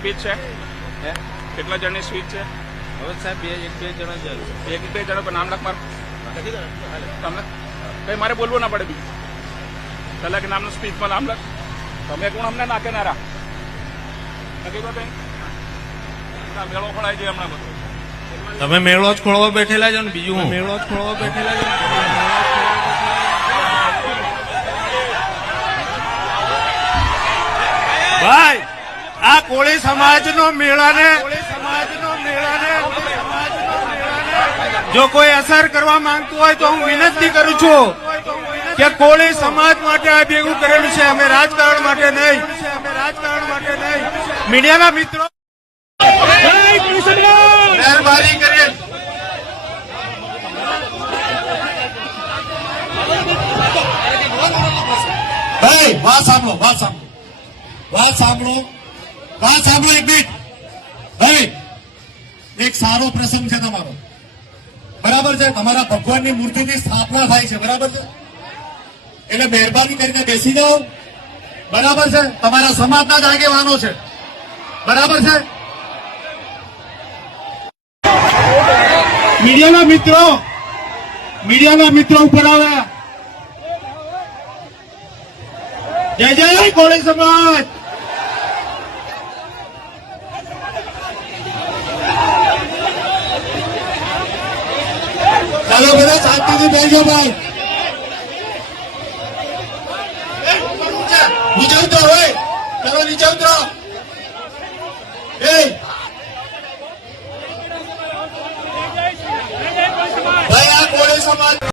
Speech છે? કેટલા જણની speech છે? હવે સાહેબ એક બે જણા જ એક બે જણા પર નામ લખ મારું. તમને કઈ મારે બોલવું ના પડે બીજું. પહેલા કે નામનું સ્પીચમાં નામ લખ. તમે કોણ અમને નાખે નારા નથી તો મેળો ખોળાઈ જાય હમણાં બધું. તમે મેળો જ ખોળવા બેઠેલા છો ને બીજું મેળો જ ખોળવા બેઠેલા છો. ભાઈ આ કોળી સમાજનો મેળાને જો કોઈ અસર કરવા માંગતું હોય તો હું વિનંતી કરું છું કે કોળી સમાજ માટે આ ભેગું કરેલું છે. અમે રાજકારણ માટે નહીં. મીડિયાના મિત્રો મહેરબાની કરીને ભાઈ વાત સાંભળો એક મિનિટ. ભાઈ એક સારો પ્રસંગ છે તમારો, બરાબર છે. તમારા ભગવાનની મૂર્તિની સ્થાપના થાય છે, બરાબર છે. એટલે મહેરબાની કરીને બેસી જાઓ, બરાબર છે. તમારા સમાજના જ આગેવાનો છે, બરાબર છે. મીડિયાના મિત્રો ઉપર આવ્યા. જય જય કોળી સમાજ. ચાલો બધા શાંતિથી બેસજો ભાઈ. નીચે ઉતરો હોય, ચાલો નીચે ઉતરો. ભાઈ આ કોળી સમાજ